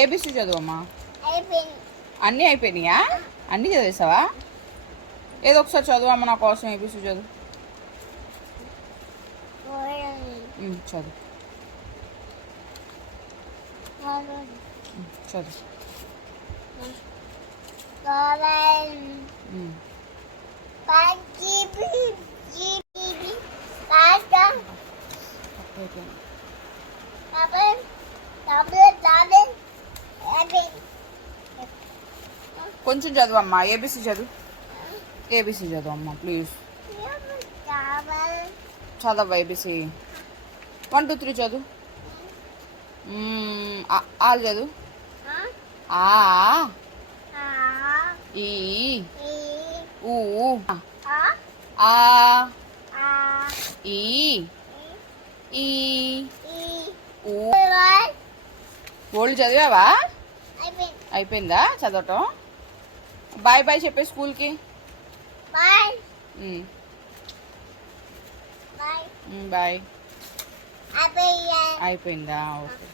ABC చదువు అమ్మా. అన్నీ అయిపోయినాయా? అన్నీ చదివేసావా? ఏదో ఒకసారి చదువు అమ్మ నా కోసం. ఏబిసి చదువు. చదువు చదువు. కొంచెం చదువు అమ్మా. ఏబిసి చదువు. ఏబిసి చదువు అమ్మా ప్లీజ్. చదవ ఏబిసి. 1 2 3 చదువు. ఆలు చదువు. ఆ ఈ ఊ ఆ ఈ ఈ ఊ. ఓల్డ్ చదివావా? అయిపోయిందా చదవటం? బాయ్ బాయ్ చెప్పే స్కూల్కి. బాయ్. అయిపోయిందా? ఓకే.